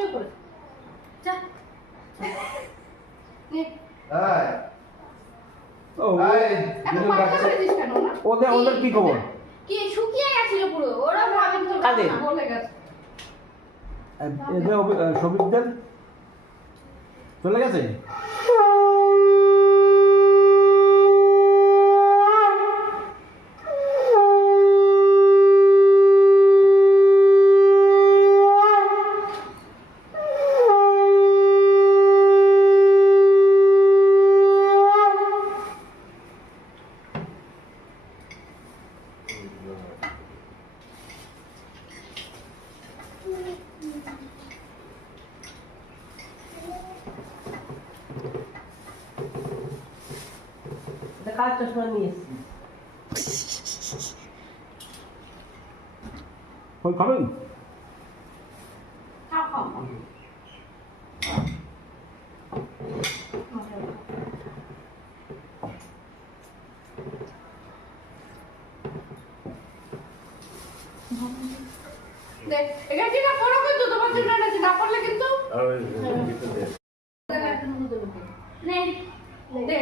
শুয়ে পড়ে যা নে ওদের কি খবর? কি শুকিয়ে গেছিল পুরো, ওরা ভাবে তো বলে গেছে। এদের সবিকদের চলে গেছে। কাল চশমা নিয়ে এসেছি। খাবেন? খাও খাও দেখ এটা যেটা করো কিন্তু তোমার জন্য না করলে কিন্তু নে দে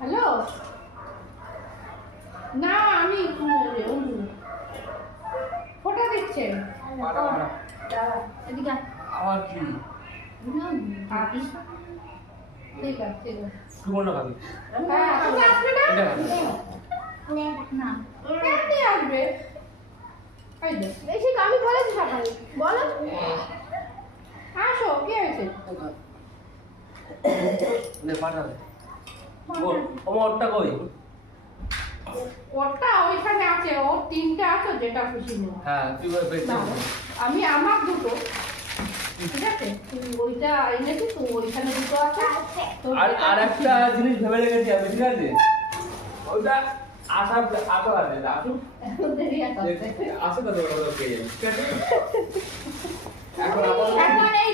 হ্যালো না আমি ফটো দিচ্ছে এদিকে আমার কি ঠিক আছে ঠিক আছে সুবর্ণ খাবি? হ্যাঁ তুমি আসবে না এটা না কেমনি আসবে এই দেখ বেশি আমি বলেছি সকালে বলো আসো কি হয়েছে নে পাঠাবে। ওরটা কই? ওটা ওইখানে আছে, ওর তিনটা আছে, যেটা খুশি নেই। হ্যাঁ তুই বেশ আমি আমার দুটো ঠিক আছে, তুই ওইটা এনেছি তো ওইখানে দুটো আছে। আর একটা জিনিস ভেবে রেখেছি আমি, ঠিক আছে? ওটা আসার আছে আসুক দেরি আছে আসে তো পেয়ে যাবি, ঠিক আছে? এখন এখন এই